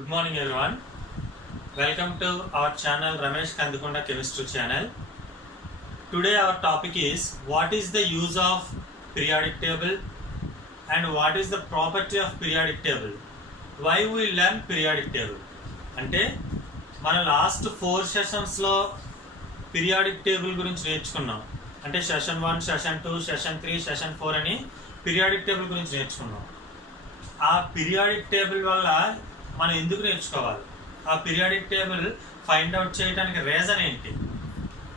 Good morning everyone. Welcome to our channel Ramesh Kandikonda Chemistry channel. Today our topic is what is the use of periodic table and what is the property of periodic table. Why we learn periodic table? అంటే మన last 4 సెషన్స్లో periodic table గురించి నేర్చుకున్నాం. అంటే session 1, session 2, session 3, session 4 అని periodic table గురించి నేర్చుకున్నాం. ఆ periodic table వల్ల మనం ఎందుకు నేర్చుకోవాలి, ఆ పీరియాడిక్ టేబుల్ ఫైండ్ అవుట్ చేయడానికి రీజన్ ఏంటి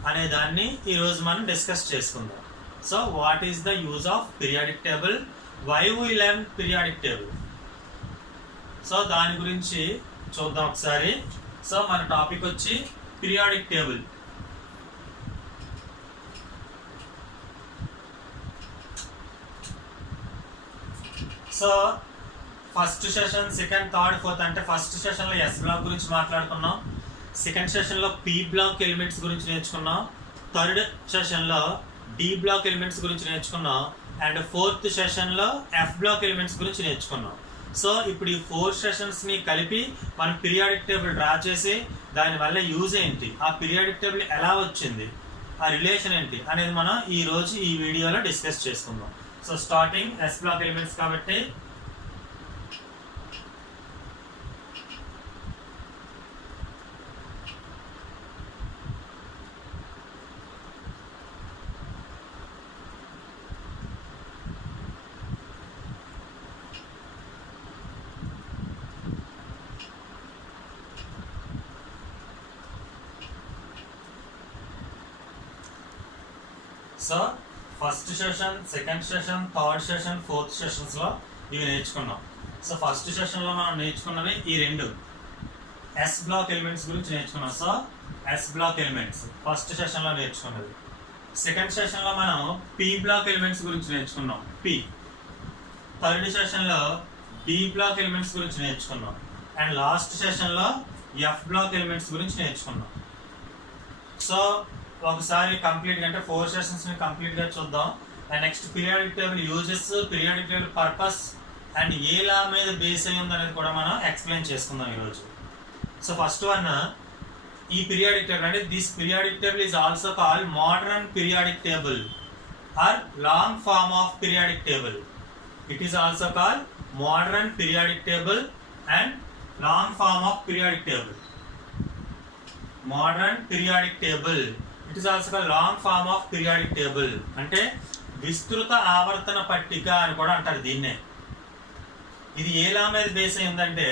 అనే దాన్ని ఈరోజు మనం డిస్కస్ చేసుకుందాం. So what is the use of periodic table, why we learn periodic table. So దాని గురించి చూద్దాం ఒకసారి. సో మన టాపిక్ వచ్చి periodic table. So first session, second, third, fourth అంటే ఫస్ట్ సెషన్లో ఎస్ బ్లాక్ గురించి మాట్లాడుకున్నాం, సెకండ్ సెషన్లో పి బ్లాక్ ఎలిమెంట్స్ గురించి నేర్చుకున్నాం, థర్డ్ సెషన్లో డి బ్లాక్ ఎలిమెంట్స్ గురించి నేర్చుకున్నాం, అండ్ ఫోర్త్ సెషన్లో ఎఫ్ బ్లాక్ ఎలిమెంట్స్ గురించి నేర్చుకున్నాం. సో ఇప్పుడు ఈ 4 సెషన్స్ని కలిపి మనం పీరియాడిక్ టేబుల్ డ్రా చేసి దానివల్ల యూజ్ ఏంటి, ఆ పీరియాడిక్ టేబుల్ ఎలా వచ్చింది, ఆ రిలేషన్ ఏంటి అనేది మనం ఈరోజు ఈ వీడియోలో డిస్కస్ చేసుకుందాం. So starting S block elements కాబట్టి so first session, second session, third session, fourth సెషన్స్లో ఇవి నేర్చుకున్నాం. సో ఫస్ట్ సెషన్లో మనం నేర్చుకున్నవి ఈ 2 ఎస్ బ్లాక్ ఎలిమెంట్స్ గురించి నేర్చుకున్నాం. So S block elements first సెషన్లో నేర్చుకున్నది. సెకండ్ సెషన్లో మనం పి బ్లాక్ ఎలిమెంట్స్ గురించి నేర్చుకున్నాం, పి. థర్డ్ సెషన్లో డి బ్లాక్ ఎలిమెంట్స్ గురించి నేర్చుకున్నాం, అండ్ లాస్ట్ సెషన్లో ఎఫ్ బ్లాక్ ఎలిమెంట్స్ గురించి నేర్చుకున్నాం. సో ఒకసారి కంప్లీట్గా అంటే 4 సెషన్స్ని కంప్లీట్గా చూద్దాం. And next periodic table uses, periodic table purpose and ఏ లా మీద బేస్ అయ్యి ఉంది అనేది కూడా మనం ఎక్స్ప్లెయిన్ చేసుకుందాం ఈరోజు. సో ఫస్ట్ వన్, ఈ పీరియాడిక్ టేబుల్ అంటే this periodic table is also called modern periodic table or long form of periodic table. It is also called modern periodic table and long form of periodic table. Modern periodic table, it is also long form of periodic table అంటే విస్తృత ఆవర్తన పట్టిక అని కూడా అంటారు దీన్నే. ఇది ఏ law మీద బేస్ అయి ఉందంటే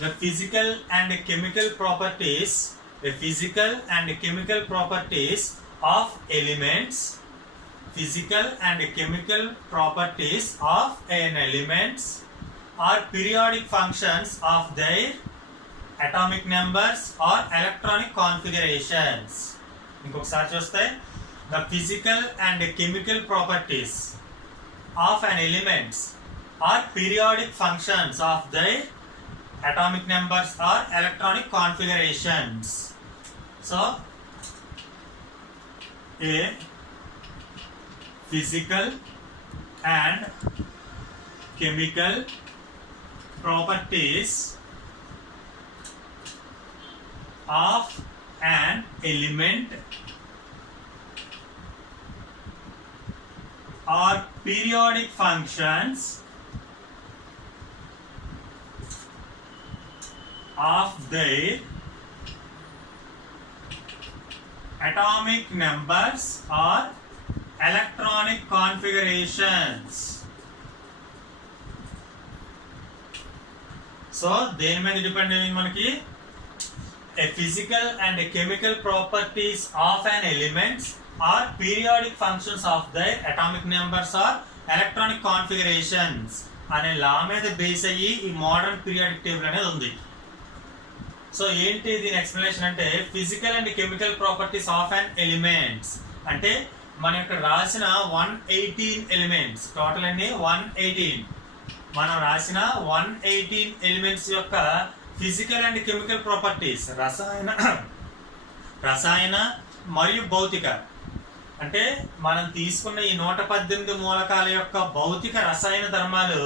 the physical and chemical properties, physical and chemical properties of elements, physical and chemical properties of an elements are periodic functions of their atomic numbers or electronic configurations. ఇంకొకసారి చూస్తే the physical and chemical properties of an elements are periodic functions of their atomic numbers or electronic configurations. So a physical and chemical properties of an element or periodic functions of their atomic numbers or electronic configurations. So దేని మీద depend అయ్యింది మనకి a physical and a chemical properties of an elements or periodic functions of their atomic numbers or electronic configurations అనే లా మీద base అయ్యి ఈ modern periodic table అనేది ఉంది. సో ఏంటి దీని ఎక్స్ప్లెనేషన్ అంటే physical and chemical properties of an elements అంటే మనం ఇక్కడ రాసిన 118 ఎలిమెంట్స్, టోటల్ అన్ని 118, మనం రాసిన 118 ఎలిమెంట్స్ యొక్క ఫిజికల్ అండ్ కెమికల్ ప్రాపర్టీస్, రసాయన మరియు భౌతిక అంటే మనం తీసుకున్న ఈ 118 మూలకాల యొక్క భౌతిక రసాయన ధర్మాలు,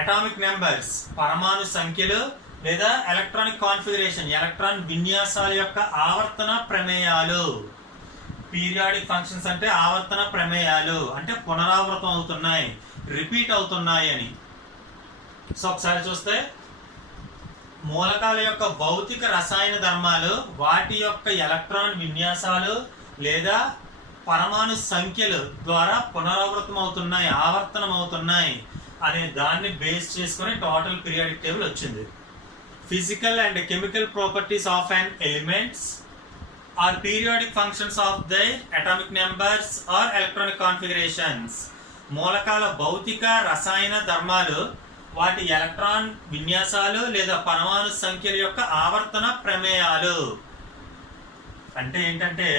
అటామిక్ నెంబర్స్ పరమాణు సంఖ్యలు లేదా ఎలక్ట్రానిక్ కాన్ఫిగరేషన్, ఎలక్ట్రాన్ విన్యాసాల యొక్క ఆవర్తన ప్రమేయాలు. పీరియాడిక్ ఫంక్షన్స్ అంటే ఆవర్తన ప్రమేయాలు, అంటే పునరావృతం అవుతున్నాయి, రిపీట్ అవుతున్నాయి అని. సో ఒకసారి చూస్తే మూలకాల యొక్క భౌతిక రసాయన ధర్మాలు వాటి యొక్క ఎలక్ట్రాన్ విన్యాసాలు లేదా పరమాణు సంఖ్యలు ద్వారా పునరావృతం అవుతున్నాయి, ఆవర్తనం అవుతున్నాయి అనే దాన్ని బేస్ చేసుకుని టోటల్ పీరియాడిక్ టేబుల్ వచ్చింది. Physical and chemical properties of an elements are periodic functions of their atomic numbers or electronic configurations. మూలకాల భౌతిక రసాయన ధర్మాలు వాటి ఎలక్ట్రాన్ విన్యాసాలు లేదా పరమాణు సంఖ్యల యొక్క ఆవర్తన ప్రమేయాలు. అంటే ఏంటంటే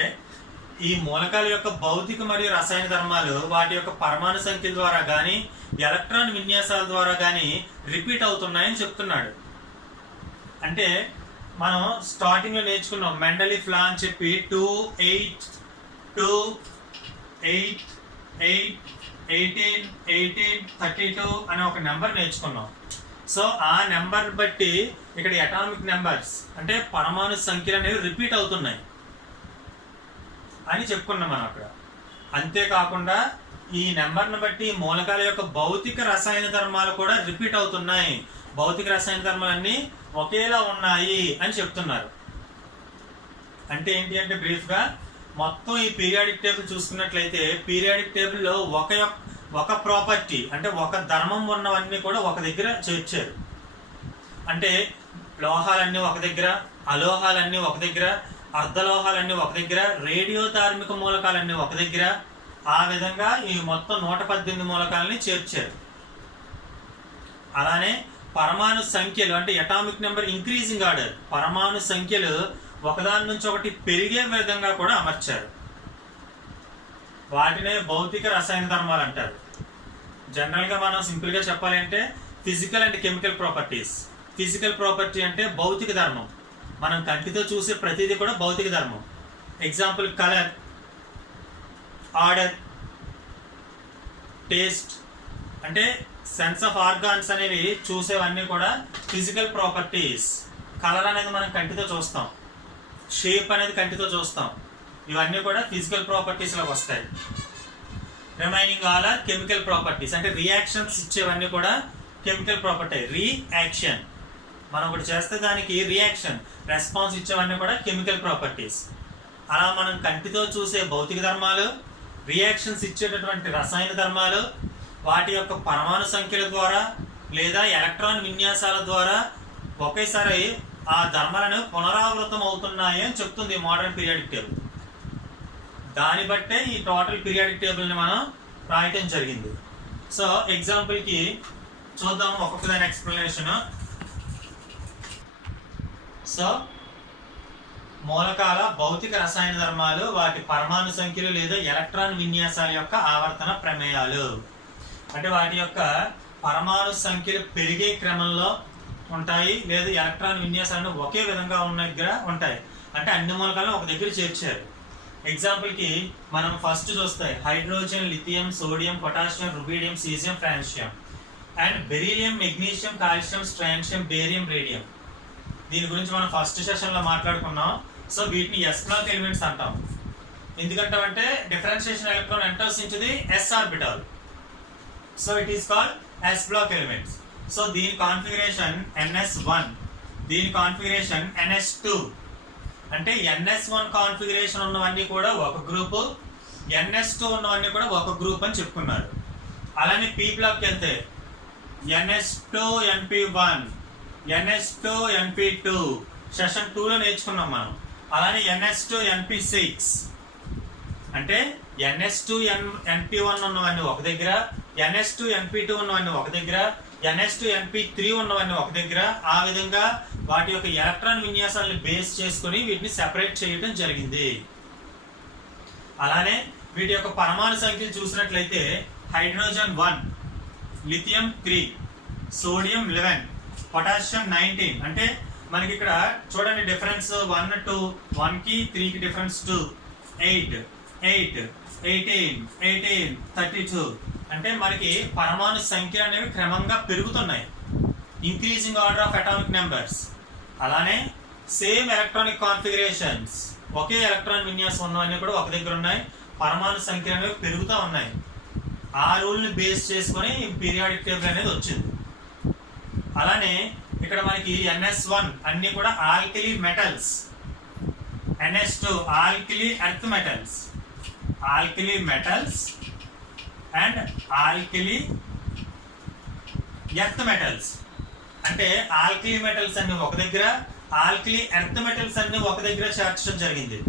ఈ మూలకాల యొక్క భౌతిక మరియు రసాయన ధర్మాలు వాటి యొక్క పరమాణు సంఖ్యల ద్వారా కానీ ఎలక్ట్రాన్ విన్యాసాల ద్వారా కానీ రిపీట్ అవుతున్నాయని చెప్తున్నాడు. అంటే మనం స్టార్టింగ్లో నేర్చుకున్నాం మెండలీఫ్ లా అని చెప్పి 2, 8, 2, 8, 8, 18, 18, 32 అనే ఒక నెంబర్ నేర్చుకున్నాం. సో ఆ నెంబర్ బట్టి ఇక్కడ అటామిక్ నెంబర్స్ అంటే పరమాణు సంఖ్యలు అనేవి రిపీట్ అవుతున్నాయి అని చెప్పుకున్నాం మనం అక్కడ. అంతేకాకుండా ఈ నెంబర్ను బట్టి మూలకాల యొక్క భౌతిక రసాయన ధర్మాలు కూడా రిపీట్ అవుతున్నాయి, భౌతిక రసాయన ధర్మాలన్నీ ఒకేలా ఉన్నాయి అని చెప్తున్నారు. అంటే ఏంటి అంటే బ్రీఫ్గా మొత్తం ఈ పీరియాడిక్ టేబుల్ చూసుకున్నట్లయితే పీరియాడిక్ టేబుల్లో ఒక ప్రాపర్టీ అంటే ఒక ధర్మం ఉన్నవన్నీ కూడా ఒక దగ్గర చేర్చారు. అంటే లోహాలన్నీ ఒక దగ్గర, అలోహాలన్నీ ఒక దగ్గర, అర్ధలోహాలన్నీ ఒక దగ్గర, రేడియో ధార్మిక మూలకాలన్నీ ఒక దగ్గర, ఆ విధంగా ఈ మొత్తం 118 మూలకాలని చేర్చారు. అలానే పరమాణు సంఖ్యలు అంటే అటామిక్ నెంబర్ ఇంక్రీజింగ్ ఆర్డర్, పరమాణు సంఖ్యలు ఒకదాని నుంచి ఒకటి పెరిగే విధంగా కూడా అమర్చారు. వాటినే భౌతిక రసాయన ధర్మాలు అంటారు. జనరల్గా మనం సింపుల్గా చెప్పాలి అంటే physical and chemical properties. Physical property అంటే భౌతిక ధర్మం, మనం కంటితో చూసే ప్రతిదీ కూడా భౌతిక ధర్మం. ఎగ్జాంపుల్ కలర్, ఆర్డర్, టేస్ట్ అంటే సెన్స్ ఆఫ్ ఆర్గాన్స్ అనేవి చూసేవన్నీ కూడా ఫిజికల్ ప్రాపర్టీస్. కలర్ అనేది మనం కంటితో చూస్తాం, షేప్ అనేది కంటితో చూస్తాం, ఇవన్నీ కూడా ఫిజికల్ ప్రాపర్టీస్లోకి వస్తాయి. Remaining all are chemical properties అంటే రియాక్షన్స్ ఇచ్చేవన్నీ కూడా కెమికల్ ప్రాపర్టీ. రియాక్షన్ మనం ఒకటి చేస్తే దానికి రియాక్షన్ రెస్పాన్స్ ఇచ్చేవన్నీ కూడా కెమికల్ ప్రాపర్టీస్. అలా మనం కంటితో చూసే భౌతిక ధర్మాలు, రియాక్షన్స్ ఇచ్చేటటువంటి రసాయన ధర్మాలు వాటి యొక్క పరమాణు సంఖ్యల ద్వారా లేదా ఎలక్ట్రాన్ విన్యాసాల ద్వారా ఒకేసారి ఆ ధర్మాలను పునరావృతం అవుతున్నాయి అని చెప్తుంది మోడర్న్ పీరియాడిక్ టేబుల్. దాన్ని బట్టే ఈ టోటల్ పీరియాడిక్ టేబుల్ని మనం రాయటం జరిగింది. సో ఎగ్జాంపుల్కి చూద్దాం ఒక్కొక్క దాని ఎక్స్ప్లెనేషన్. సో మూలకాల భౌతిక రసాయన ధర్మాలు వాటి పరమాణు సంఖ్యలు లేదా ఎలక్ట్రాన్ విన్యాసాల యొక్క ఆవర్తన ప్రమేయాలు. అంటే వాటి యొక్క పరమాణు సంఖ్యలు పెరిగే క్రమంలో ఉంటాయి లేదా ఎలక్ట్రాన్ విన్యాసాలను ఒకే విధంగా ఉన్న దగ్గర ఉంటాయి. అంటే అన్ని మూలకాలను ఒక దగ్గర చేర్చారు. ఎగ్జాంపుల్కి మనం ఫస్ట్ చూస్తే hydrogen, lithium, sodium, potassium, rubidium, caesium, francium and beryllium, magnesium, calcium, strontium, barium, radium. దీని గురించి మనం ఫస్ట్ సెషన్లో మాట్లాడుకున్నాం. సో వీటిని ఎస్ బ్లాక్ ఎలిమెంట్స్ అంటాం. ఎందుకంటే differentiation electron enters into the S orbital. So it is called S block elements. So దీని configuration NS1, దీని కాన్ఫిగరేషన్ NS2. అంటే NS1 కాన్ఫిగరేషన్ ఉన్నవన్నీ కూడా ఒక గ్రూపు, NS2 ఉన్నవన్నీ కూడా ఒక గ్రూప్ అని చెప్పుకున్నారు. అలానే పీ బ్లాక్కి వెళ్తే NS2NP1, NS2NP2 సెషన్ 2లో నేర్చుకున్నాం మనం. అలానే NS2NP6 అంటే NS2NP1 ఉన్నవన్నీ ఒక దగ్గర, NS2NP2 ఉన్నవన్నీ ఒక దగ్గర, NS2NP3 ఉన్నవన్నీ ఒక దగ్గర. ఆ విధంగా వాటి యొక్క ఎలక్ట్రాన్ విన్యాసాలను బేస్ చేసుకుని వీటిని సెపరేట్ చేయడం జరిగింది. అలానే వీటి యొక్క పరమాణు సంఖ్యలు చూసినట్లయితే హైడ్రోజన్ 1, లిథియం 3, సోడియం 11, పొటాషియం 19. అంటే మనకి ఇక్కడ చూడండి డిఫరెన్స్ 1, 2, 1కి 3కి డిఫరెన్స్ 2, 8, 8, 18, 18, 32. అంటే మనకి పరమాణు సంఖ్య అనేవి క్రమంగా పెరుగుతున్నాయి. Increasing order of atomic numbers. అలానే సేమ్ ఎలక్ట్రానిక్ కాన్ఫిగరేషన్స్, ఒకే ఎలక్ట్రాన్ విన్యాసం ఉన్నవన్నీ కూడా ఒక దగ్గర ఉన్నాయి, పరమాణు సంఖ్య అనేవి పెరుగుతూ ఉన్నాయి. ఆ రూల్ని బేస్ చేసుకొని పీరియాడిక్ టేబుల్ అనేది వచ్చింది. అలానే ఇక్కడ మనకి NS1 అన్ని కూడా alkali metals, NS2 alkali earth metals, alkali metals and alkali earth metals. అంటే ఆల్కలీ మెటల్స్ అన్ని ఒక దగ్గర, ఆల్కలీ ఎర్త్ మెటల్స్ అన్ని ఒక దగ్గర చేర్చడం జరిగింది.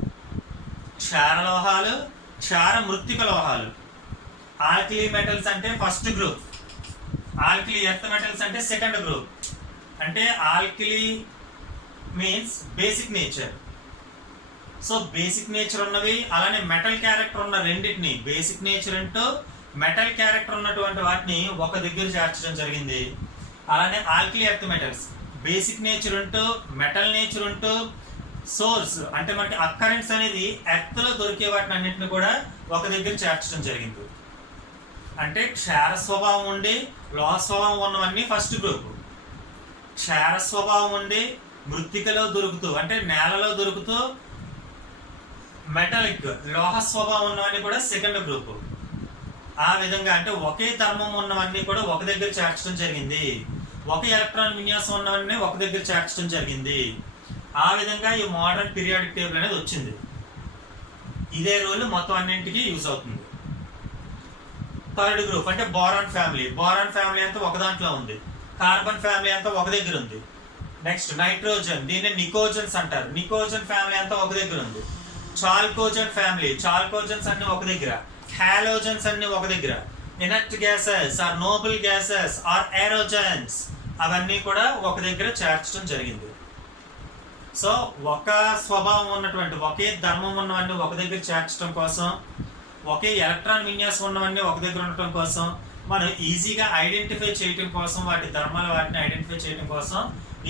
క్షార లోహాలు, క్షార మృత్తిక లోహాలు. ఆల్కలీ మెటల్స్ అంటే first group, alkali earth metals అంటే సెకండ్ గ్రూప్. అంటే alkali means basic nature. So basic nature ఉన్నవి, అలానే మెటల్ క్యారెక్టర్ ఉన్న రెండింటిని, బేసిక్ నేచర్ అంటూ మెటల్ క్యారెక్టర్ ఉన్నటువంటి వాటిని ఒక దగ్గర చేర్చడం జరిగింది. అలానే alkali earth metals basic nature ఉంటూ, మెటల్ నేచర్ ఉంటూ, సోర్స్ అంటే మనకి అక్కరెంట్స్ అనేది ఎర్త్ లో దొరికే వాటిని అన్నింటిని కూడా ఒక దగ్గర చేర్చడం జరిగింది. అంటే క్షార స్వభావం ఉండి లోహ స్వభావం ఉన్నవన్నీ ఫస్ట్ గ్రూప్, క్షార స్వభావం ఉండి మృత్తికలో దొరుకుతూ అంటే నేలలో దొరుకుతూ మెటాలిక్ లోహ స్వభావం ఉన్నవన్నీ కూడా సెకండ్ గ్రూప్. ఆ విధంగా అంటే ఒకే ధర్మం ఉన్నవన్నీ కూడా ఒక దగ్గర చేర్చడం జరిగింది, ఒకే ఎలక్ట్రాన్ విన్యాసం ఉన్నవన్నీ ఒక దగ్గర చేర్చడం జరిగింది. ఆ విధంగా ఈ మోడర్న్ పీరియాడిక్ టేబుల్ అనేది వచ్చింది. ఇదే రూల్ మొత్తం అన్నింటికి యూజ్ అవుతుంది. థర్డ్ గ్రూప్ అంటే బోరాన్ ఫ్యామిలీ. బోరాన్ ఫ్యామిలీ అంతా ఒక దాంట్లో ఉంది, కార్బన్ ఫ్యామిలీ అంతా ఒక దగ్గర ఉంది. నెక్స్ట్ నైట్రోజన్, దీన్ని నికోజన్స్ అంటారు, నికోజన్ ఫ్యామిలీ అంతా ఒక దగ్గర ఉంది. చాల్కోజన్ ఫ్యామిలీ, చాల్కోజన్స్ అన్ని ఒక దగ్గర. హాలోజన్స్ అన్ని ఒక దగ్గర. Inert gases or noble gases or aerogens అవన్నీ కూడా ఒక దగ్గర చేర్చడం జరిగింది. సో ఒక స్వభావం ఉన్నటువంటి, ఒకే ధర్మం ఉన్నవన్నీ ఒక దగ్గర చేర్చడం కోసం, ఒకే ఎలక్ట్రాన్ విన్యాసం ఉన్నవన్నీ ఒక దగ్గర ఉండటం కోసం, మనం ఈజీగా ఐడెంటిఫై చేయడం కోసం, వాటి ధర్మాలు వాటిని ఐడెంటిఫై చేయడం కోసం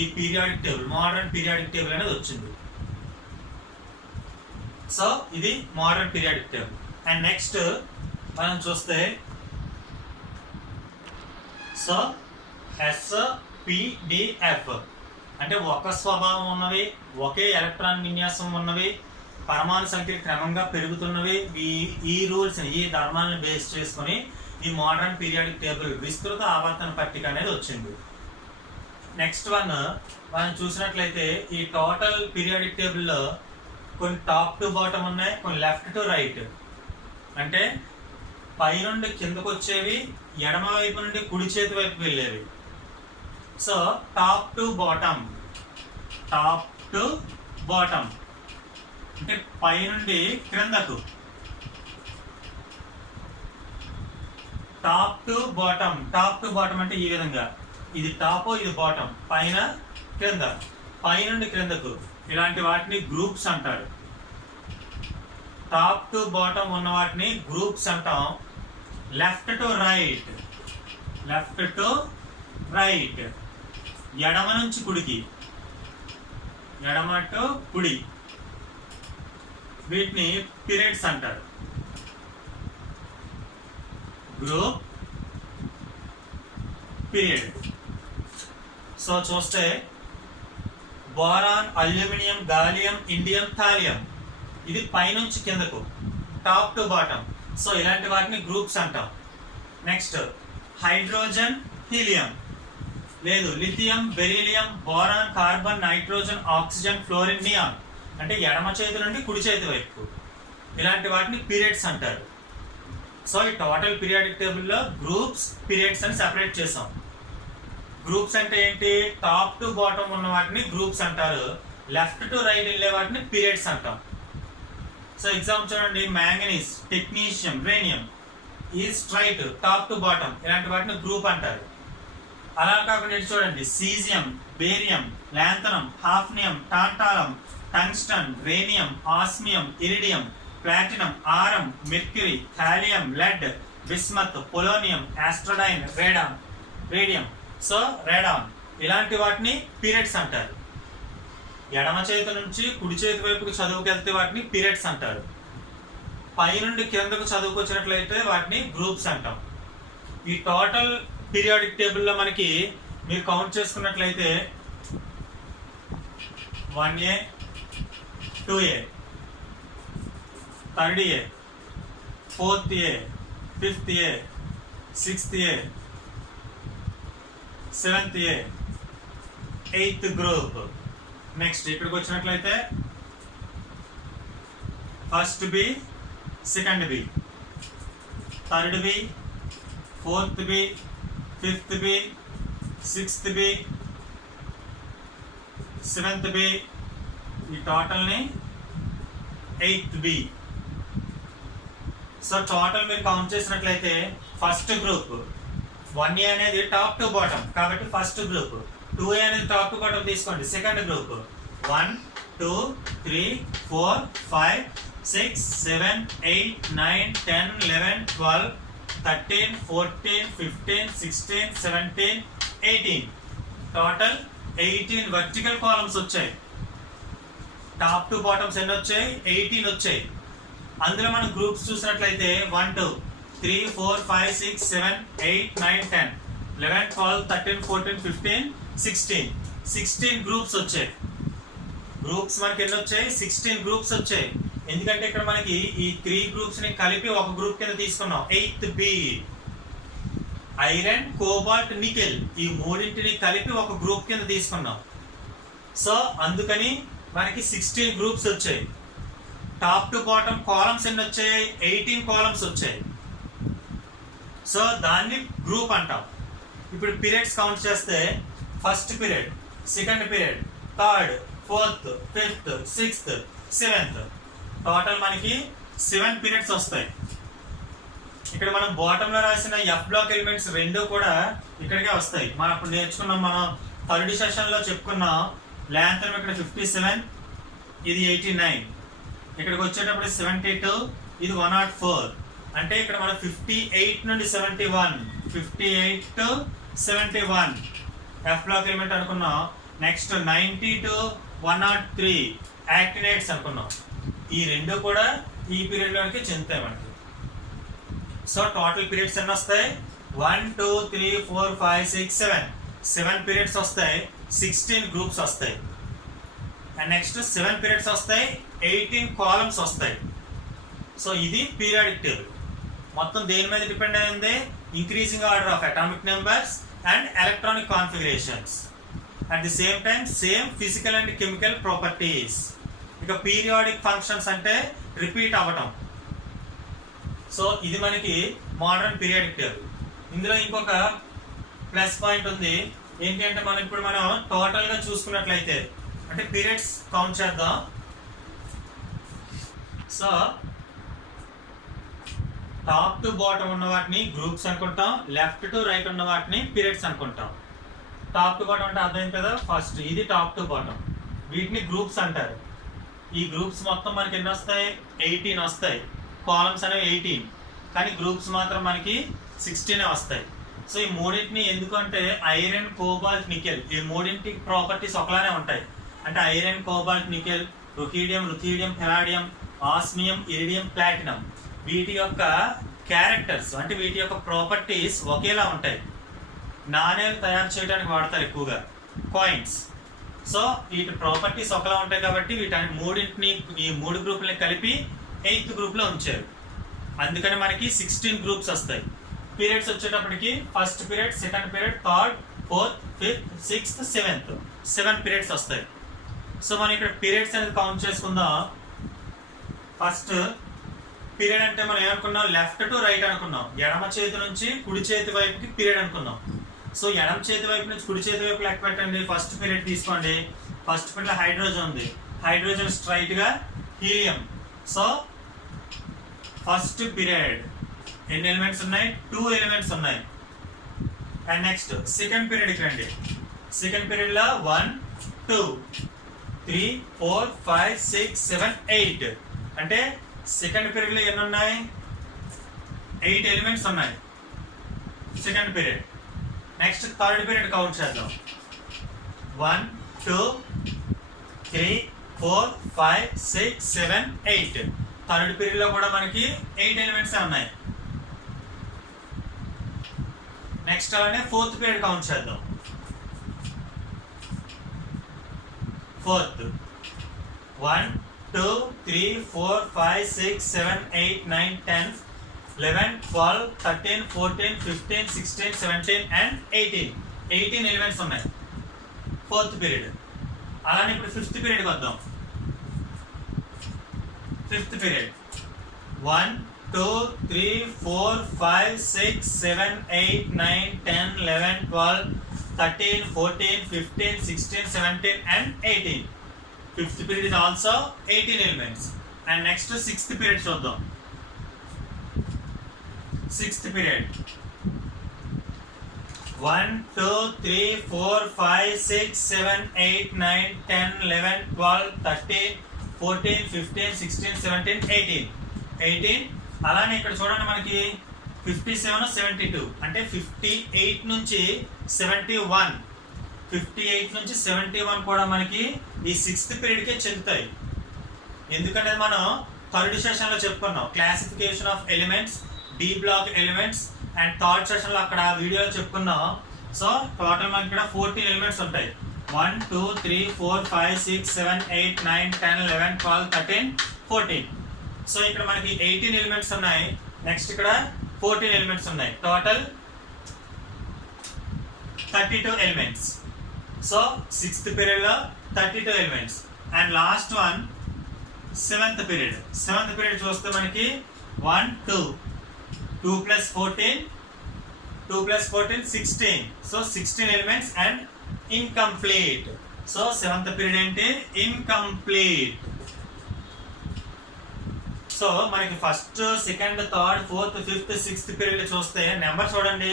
ఈ periodic table, modern periodic table అనేది వచ్చింది. సో ఇది modern periodic table. And next మనం చూస్తే సో SPDF అంటే ఒక స్వభావం ఉన్నవి, ఒకే ఎలక్ట్రాన్ విన్యాసం ఉన్నవి, పరమాణు సంఖ్యలు క్రమంగా పెరుగుతున్నవి. ఈ రూల్స్, ఈ ధర్మాలను బేస్ చేసుకుని ఈ మోడర్న్ పీరియాడిక్ టేబుల్ విస్తృత ఆవర్తన పట్టిక అనేది వచ్చింది. నెక్స్ట్ వన్ మనం చూసినట్లయితే ఈ టోటల్ పీరియాడిక్ టేబుల్లో కొన్ని టాప్ టు బాటమ్ ఉన్నాయి, కొన్ని లెఫ్ట్ టు రైట్. అంటే పై నుండి కిందకు వచ్చేవి, ఎడమ వైపు నుండి కుడి చేతి వైపు వెళ్ళేవి. So top to bottom, top to bottom అంటే పై నుండి క్రిందకు, top to bottom. Top to bottom అంటే ఈ విధంగా, ఇది టాప్, ఇది బాటమ్, పైన క్రింద, పై నుండి క్రిందకు. ఇలాంటి వాటిని గ్రూప్స్ అంటారు. టాప్ టు బాటమ్ ఉన్న వాటిని గ్రూప్స్ అంటాం. Left to right, left to right, ఎడమ నుంచి కుడికి, ఎడమ టు కుడి, వీటిని పీరియడ్స్ అంటారు. Group, period. సో చూస్తే boron, aluminium, gallium, indium, thallium, ఇది పైనుంచి కిందకు, టాప్ టు బాటమ్. సో ఇలాంటి వాటిని గ్రూప్స్ అంటాం. నెక్స్ట్ హైడ్రోజన్, హీలియం, లేదు lithium, beryllium, boron, carbon, nitrogen, oxygen, fluorine, neon అంటే ఎడమ చేతి నుండి కుడి చేతి వైపు. ఇలాంటి వాటిని పీరియడ్స్ అంటారు. సో ఈ టోటల్ పీరియాడిక్ టేబుల్లో గ్రూప్స్, పీరియడ్స్ అని సెపరేట్ చేసాం. గ్రూప్స్ అంటే ఏంటి? టాప్ టు బాటమ్ ఉన్న వాటిని గ్రూప్స్ అంటారు, లెఫ్ట్ టు రైట్ వెళ్ళే వాటిని పీరియడ్స్ అంటాం. సో ఎగ్జాంపుల్ చూడండి, మ్యాంగనీస్, టెక్నీషియం, రేనియం ఈ స్ట్రైట్ టాప్ టు బాటమ్, ఇలాంటి వాటిని గ్రూప్ అంటారు. అలా కాకుండా చూడండి, caesium, barium, lanthanum, hafnium, tantalum, tungsten, rhenium, osmium, iridium, platinum, aurum, mercury, thallium, lead, bismuth, polonium, astatine, radium. So radon ఇలాంటి వాటిని పీరియడ్స్ అంటారు. ఎడమ చేతి నుంచి కుడి చేతి వైపుకి చదువుకెళ్తే వాటిని పీరియడ్స్ అంటారు. పై నుండి కిందకు చదువుకొచ్చినట్లయితే వాటిని గ్రూప్స్ అంటాం. ఈ టోటల్ పీరియాడిక్ టేబుల్లో మనకి మీరు కౌంట్ చేసుకున్నట్లయితే 1A 2A 3rd A 4th A 5th A 6th A 7th A 8th group. Next ఇక్కడికి వచ్చినట్లయితే first B, second B, third B, fourth B, fifth B, sixth B, seventh B, ఈ టోటల్ని 8th B. So total మీరు count చేసినట్లయితే first group 1A అనేది top to bottom కాబట్టి first group, 2A అనేది top to bottom తీసుకోండి second group, 1 2 3 4 5 6 7 8 9 10 11 12 13 14 15 16 17 18 total 18 vertical columns వచ్చాయి. Top to bottoms ఎన్ని వచ్చాయి? 18 వచ్చాయి. అందులో మనం గ్రూప్స్ చూసినట్లయితే 1 2 3 4 5 6 7 8 9 10 11 12 13 14 15 16 గ్రూప్స్ వచ్చాయి. గ్రూప్స్ మనకి ఎన్ని వచ్చాయి? 16 గ్రూప్స్ వచ్చాయి. ఎందుకంటే ఇక్కడ మనకి ఈ 3 గ్రూప్స్ ని కలిపి ఒక గ్రూప్ కింద తీసుకున్నాం. 8th B iron, cobalt, nickel ఈ మూడింటిని కలిపి ఒక గ్రూప్ కింద తీసుకున్నాం. సో అందుకని మనకి 16 గ్రూప్స్ వచ్చాయి. టాప్ టు బాటమ్ కాలమ్స్ ఎన్ని వచ్చాయి? 18 కాలమ్స్ వచ్చాయి. సో దాన్ని గ్రూప్ అంటాం. ఇప్పుడు పీరియడ్స్ కౌంట్ చేస్తే first period, second period, third, fourth, fifth, sixth, seventh total మనకి 7 పీరియడ్స్ వస్తాయి. ఇక్కడ మనం బాటమ్ లో రాసిన ఎఫ్ బ్లాక్ ఎలిమెంట్స్ రెండు కూడా ఇక్కడికే వస్తాయి. మనం అప్పుడు నేర్చుకున్నాం, మనం థర్డ్ సెషన్ లో చెప్పుకున్నాం. లెంత్ ఇక్కడ 57, ఇది 89, ఇక్కడికి వచ్చేటప్పుడు 72, ఇది 104. అంటే ఇక్కడ మనం 58 నుండి 71, 58 to 71 ఎఫ్ బ్లాక్ ఎలిమెంట్ అనుకున్నాం. నెక్స్ట్ 90 to 103 యాక్టినేట్స్ అనుకున్నాం. ఈ రెండు కూడా ఈ పీరియడ్ లోకి చెందుతాయి మనకి. సో టోటల్ పీరియడ్స్ ఎన్ని వస్తాయి? 1 2 3 4 5 6 7 పీరియడ్స్ వస్తాయి. 16 గ్రూప్స్ వస్తాయి. అండ్ నెక్స్ట్ 7 పీరియడ్స్ వస్తాయి, 18 కాలమ్స్ వస్తాయి. సో ఇది పీరియాడిక్ టేబుల్. మొత్తం దేని మీద డిపెండ్ అయింది? Increasing order of atomic numbers and electronic configurations. At the same time same physical and chemical properties. ఇక పీరియాడిక్ ఫంక్షన్స్ అంటే రిపీట్ అవ్వటం. సో ఇది మనకి మోడర్న్ పీరియాడిక్ టేబుల్. ఇందులో ఇంకొక ప్లస్ పాయింట్ ఉంది. ఏంటి అంటే మనం ఇప్పుడు టోటల్ గా చూసుకున్నట్లయితే అంటే పీరియడ్స్ కౌంట్ చేద్దాం. సో టాప్ టు బాటమ్ ఉన్న వాటిని గ్రూప్స్ అనుకుంటాం, లెఫ్ట్ టు రైట్ ఉన్న వాటిని పీరియడ్స్ అనుకుంటాం. టాప్ టు బాటమ్ అంటే అర్థమైంది కదా. ఫస్ట్ ఇది టాప్ టు బాటమ్, వీటిని గ్రూప్స్ అంటారు. ఈ గ్రూప్స్ మొత్తం మనకి ఎన్ని వస్తాయి? 18 వస్తాయి. కాలమ్స్ అనేవి 18, కానీ గ్రూప్స్ మాత్రం మనకి 16 వస్తాయి. సో ఈ మూడింటిని ఎందుకంటే ఐరన్, కోబాల్ట్, నికెల్ ఈ మూడింటి ప్రాపర్టీస్ ఒకలానే ఉంటాయి. అంటే iron, cobalt, nickel, ruthenium, palladium, osmium, iridium, platinum వీటి యొక్క క్యారెక్టర్స్ అంటే వీటి యొక్క ప్రాపర్టీస్ ఒకేలా ఉంటాయి. నాణేలు తయారు చేయడానికి వాడతారు ఎక్కువగా, కాయిన్స్. సో వీటి ప్రాపర్టీస్ ఒకలా ఉంటాయి కాబట్టి వీటి మూడింటిని ఈ 3 గ్రూపులని కలిపి 8th గ్రూప్ లో ఉంచారు. అందుకని మనకి 16 గ్రూప్స్ వస్తాయి. పీరియడ్స్ వచ్చేటప్పటికి first period, second period, third, fourth, fifth, sixth, seventh 7 periods వస్తాయి. సో మనం ఇక్కడ పీరియడ్స్ అనేది కౌంట్ చేసుకుందాం. ఫస్ట్ పీరియడ్ అంటే మనం ఏమనుకున్నాం? లెఫ్ట్ టు రైట్ అనుకున్నాం. ఎడమ చేతి నుంచి కుడి చేతి వైపుకి పీరియడ్ అనుకున్నాం. సో ఎడమ చేతి వైపు నుంచి కుడి చేతి వైపు లెక్క పెట్టండి. ఫస్ట్ పీరియడ్ తీసుకోండి. ఫస్ట్ పీరియడ్ హైడ్రోజన్ ఉంది. హైడ్రోజన్ స్ట్రైట్ గా హీలియం. సో ఫస్ట్ పీరియడ్ ఎన్ని ఎలిమెంట్స్ ఉన్నాయి? 2 ఎలిమెంట్స్ ఉన్నాయి. అండ్ నెక్స్ట్ సెకండ్ పీరియడ్కి రండి. సెకండ్ పీరియడ్ లో 1 2 3 4 5 6 7 8 అంటే సెకండ్ పీరియడ్ లో ఎన్ని ఉన్నాయి? 8 ఎలిమెంట్స్ ఉన్నాయి second period. Next third period count చేద్దాం. 1 2 3 4 5 6 7 8 థర్డ్ పీరియడ్ లో కూడా మనకి 8 ఎలిమెంట్స్ ఉన్నాయి. నెక్స్ట్ అలానే ఫోర్త్ పీరియడ్ కౌంట్ చేద్దాం. fourth. 1 2 3 4 5 6 7 8 9 10 11 12 13 14 15 16 17 and 18 ఎలిమెంట్స్ ఉన్నాయి ఫోర్త్ పీరియడ్. అలానే ఇప్పుడు ఫిఫ్త్ పీరియడ్కి వద్దాం. Fifth period 1 2 3 4 5 6 7 8 9 10 11 12 13 14 15 16 17 and 18. Fifth period is also 18 elements. And next to sixth period చూద్దాం. Sixth period 1 2 3 4 5 6 7 8 9 10 11 12 13 14 15 16 17 18. అలానే ఇక్కడ చూడండి మనకి 57 72 అంటే 58 నుంచి 71 కూడా మనకి ఈ సిక్స్త్ పీరియడ్కే చెందుతాయి. ఎందుకంటే మనం థర్డ్ సెషన్లో చెప్పుకున్నాం classification of elements, D block elements, and third సెషన్లో అక్కడ వీడియోలో చెప్పుకున్నాం. సో టోటల్ మనకి ఇక్కడ 14 ఎలిమెంట్స్ ఉంటాయి. 1 2 3 4 5 6 7 8 9 10 11 12 13 14. సో ఇక్కడ మనకి 18 ఎలిమెంట్స్ ఉన్నాయి. నెక్స్ట్ ఇక్కడ 14 ఎలిమెంట్స్ ఉన్నాయి. Total 32 elements. So sixth period లో 32 elements. And last one seventh period. Seventh period చూస్తే మనకి 1 2 2 plus 14 16. So 16 elements and incomplete. So seventh period ఏంటి? ఇన్కంప్లీట్. సో మనకి first second third fourth fifth sixth period చూస్తే number చూడండి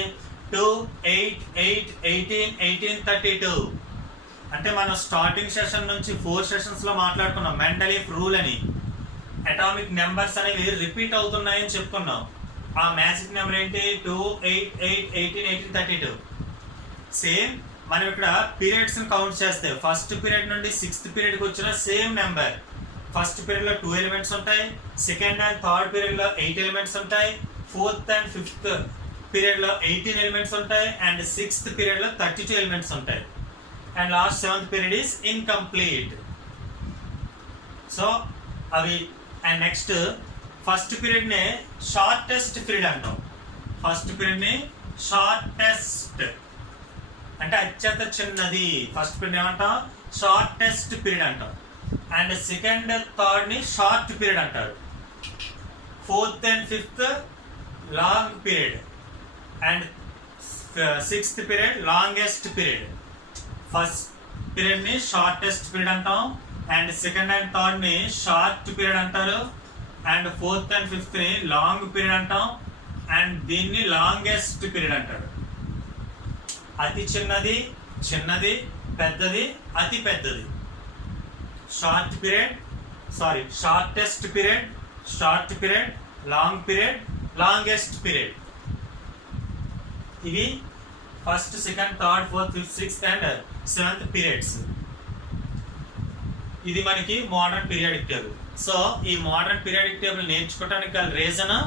2 8 8 18 18 32. అంటే మనం starting session నుంచి 4 సెషన్స్ లో మాట్లాడుకున్నాం మెండలీఫ్ రూల్ అని. అటామిక్ నెంబర్స్ అనేవి రిపీట్ అవుతున్నాయని చెప్పుకున్నాం. ఆ మ్యాజిక్ నెంబర్ ఏంటి? 2 8 8 18 18 32. సేమ్ మనం ఇక్కడ పీరియడ్స్ కౌంట్ చేస్తే ఫస్ట్ పీరియడ్ నుండి సిక్స్త్ పీరియడ్కి వచ్చిన సేమ్ నెంబర్. ఫస్ట్ పీరియడ్ లో 2 ఎలిమెంట్స్ ఉంటాయి, సెకండ్ అండ్ థర్డ్ పీరియడ్ లో 8 ఎలిమెంట్స్ ఉంటాయి, ఫోర్త్ అండ్ ఫిఫ్త్ పీరియడ్ లో 18 ఎలిమెంట్స్ ఉంటాయి, అండ్ సిక్స్త్ పీరియడ్ లో 32 ఎలిమెంట్స్ ఉంటాయి. And last seventh period is incomplete. So అవి. అండ్ నెక్స్ట్ ఫస్ట్ పీరియడ్ ని షార్టెస్ట్ పీరియడ్ అంటాం. ఫస్ట్ పీరియడ్ ని షార్టెస్ట్ అంటే అత్యంత చిన్నది. ఫస్ట్ పీరియడ్ ఏమంటాం? షార్టెస్ట్ పీరియడ్ అంటాం. అండ్ సెకండ్ థర్డ్ ని షార్ట్ పీరియడ్ అంటారు. Fourth and fifth long period, and sixth period longest period. First period ని షార్టెస్ట్ పీరియడ్ అంటాం, అండ్ సెకండ్ అండ్ థర్డ్ ని షార్ట్ పీరియడ్ అంటారు, అండ్ ఫోర్త్ అండ్ ఫిఫ్త్ ని long period అంటాం, and దీన్ని longest period అంటారు. అతి చిన్నది, చిన్నది, పెద్దది, అతి పెద్దది. Short period, shortest period, short period, long period, longest period. ఇవి first second third fourth fifth sixth and seventh periods. ఇది మనకి మోడర్న్ పీరియాడిక్ టేబుల్. సో ఈ మోడర్న్ పీరియాడిక్ టేబుల్ నేర్చుకోవడానికి గల రీజన్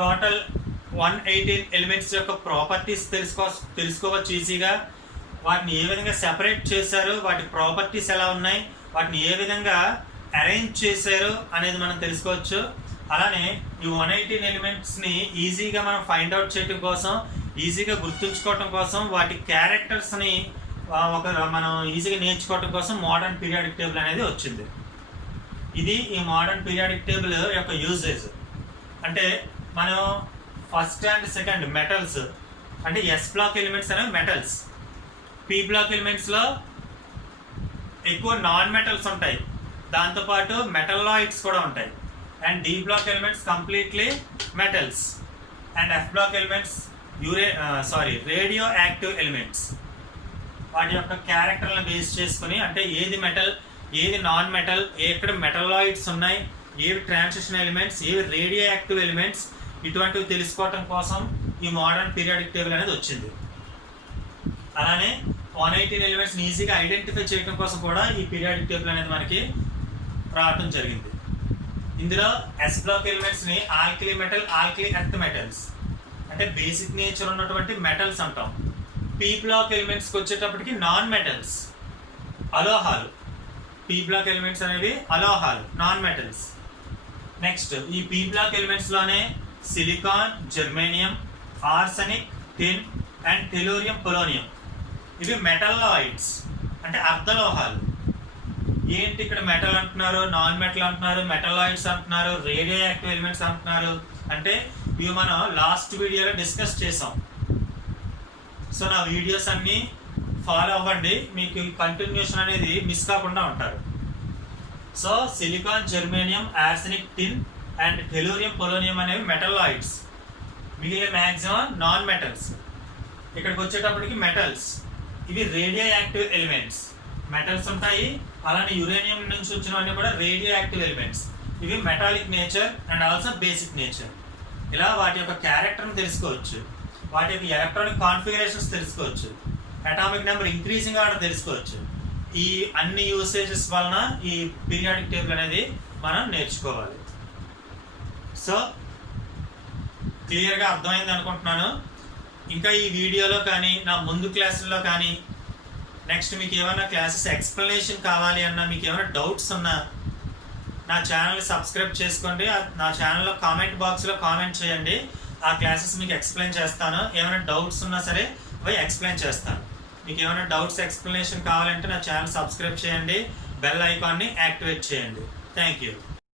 టోటల్ 118 ఎలిమెంట్స్ యొక్క ప్రాపర్టీస్ తెలుసుకోవచ్చు ఈజీగా. వాటిని ఏ విధంగా సెపరేట్ చేశారు, వాటి ప్రాపర్టీస్ ఎలా ఉన్నాయి, వాటిని ఏ విధంగా అరేంజ్ చేశారు అనేది మనం తెలుసుకోవచ్చు. అలానే ఈ 118 ఎలిమెంట్స్ని ఈజీగా మనం ఫైండ్ అవుట్ చేయడం కోసం, ఈజీగా గుర్తుంచుకోవటం కోసం, వాటి క్యారెక్టర్స్ని మనం ఈజీగా నేర్చుకోవటం కోసం మోడర్న్ పీరియాడిక్ టేబుల్ అనేది వచ్చింది. ఇది ఈ మోడర్న్ పీరియాడిక్ టేబుల్ యొక్క యూజేజ్. అంటే మనం ఫస్ట్ అండ్ సెకండ్ మెటల్స్ అంటే ఎస్ బ్లాక్ ఎలిమెంట్స్ అనేవి మెటల్స్. పి బ్లాక్ ఎలిమెంట్స్లో ఎక్కువ నాన్ మెటల్స్ ఉంటాయి, దాంతోపాటు మెటలాయిడ్స్ కూడా ఉంటాయి. And D block elements completely metals. And F block elements radioactive elements. వాటి యొక్క క్యారెక్టర్లను బేస్ చేసుకుని అంటే ఏది మెటల్, ఏది నాన్ మెటల్, ఎక్కడ మెటలాయిడ్స్ ఉన్నాయి, ఏవి ట్రాన్సిషన్ ఎలిమెంట్స్, ఏవి రేడియో యాక్టివ్ ఎలిమెంట్స్, ఇటువంటివి తెలుసుకోవటం కోసం ఈ మోడర్న్ పీరియాడిక్ టేబుల్ అనేది వచ్చింది. అలానే 118 ఎలిమెంట్స్ని ఈజీగా ఐడెంటిఫై చేయడం కోసం కూడా ఈ పీరియాడిక్ టేబుల్ అనేది మనకి రావటం జరిగింది. ఇందులో ఎస్ బ్లాక్ ఎలిమెంట్స్ని alkali metal, alkali earth metals అంటే బేసిక్ నేచర్ ఉన్నటువంటి మెటల్స్ అంటాం. పి బ్లాక్ ఎలిమెంట్స్కి వచ్చేటప్పటికి నాన్ మెటల్స్. అలోహాలు. పీ బ్లాక్ ఎలిమెంట్స్ అనేవి అలోహాలు, నాన్ మెటల్స్. నెక్స్ట్ ఈ పీ బ్లాక్ ఎలిమెంట్స్ లోనే silicon, germanium, arsenic, tin and tellurium, polonium ఇవి మెటల్లాయిడ్స్ అంటే అర్ధలోహాలు. ఏంటి ఇక్కడ మెటల్ అంటున్నారు, నాన్ మెటల్ అంటున్నారు, మెటలాయిడ్స్ అంటున్నారు, రేడియో యాక్టివ్ ఎలిమెంట్స్ అంటున్నారు అంటే ఇవి మనం లాస్ట్ వీడియోలో డిస్కస్ చేసాం. సో నా వీడియోస్ అన్ని ఫాలో అవ్వండి, మీకు కంటిన్యూషన్ అనేది మిస్ కాకుండా ఉంటారు. So silicon, germanium, arsenic, tin and tellurium, polonium అనేవి మెటలాయిడ్స్. మిగిలిన మ్యాక్సిమం నాన్ మెటల్స్. ఇక్కడికి వచ్చేటప్పటికి మెటల్స్ ఇవి రేడియో యాక్టివ్ ఎలిమెంట్స్. మెటల్స్ ఉంటాయి, అలానే యురేనియం నుంచి వచ్చినవన్నీ కూడా రేడియో యాక్టివ్ ఎలిమెంట్స్. ఇవి metallic nature and also basic nature. ఇలా వాటి యొక్క క్యారెక్టర్ని తెలుసుకోవచ్చు, వాటి యొక్క ఎలక్ట్రానిక్ కాన్ఫిగరేషన్స్ తెలుసుకోవచ్చు, అటామిక్ నెంబర్ ఇంక్రీజింగ్ ఆర్డర్ తెలుసుకోవచ్చు. ఈ అన్ని యూసేజెస్ వలన ఈ పీరియాడిక్ టేబుల్ అనేది మనం నేర్చుకోవాలి. సో క్లియర్గా అర్థమైంది అనుకుంటున్నాను. ఇంకా ఈ వీడియోలో కానీ నా ముందు క్లాసుల్లో కానీ నెక్స్ట్ మీకు ఏమైనా క్లాసెస్ ఎక్స్ప్లెనేషన్ కావాలి అన్నా, మీకు ఏమైనా డౌట్స్ ఉన్నా నా ఛానల్ని సబ్స్క్రైబ్ చేసుకోండి. నా ఛానల్లో కామెంట్ బాక్స్లో కామెంట్ చేయండి, ఆ క్లాసెస్ మీకు ఎక్స్ప్లెయిన్ చేస్తాను. ఏమైనా డౌట్స్ ఉన్నా సరే అవి ఎక్స్ప్లెయిన్ చేస్తాను. మీకు ఏమైనా డౌట్స్ ఎక్స్ప్లెనేషన్ కావాలంటే నా ఛానల్ సబ్స్క్రైబ్ చేయండి, బెల్ ఐకాన్ని యాక్టివేట్ చేయండి. Thank you.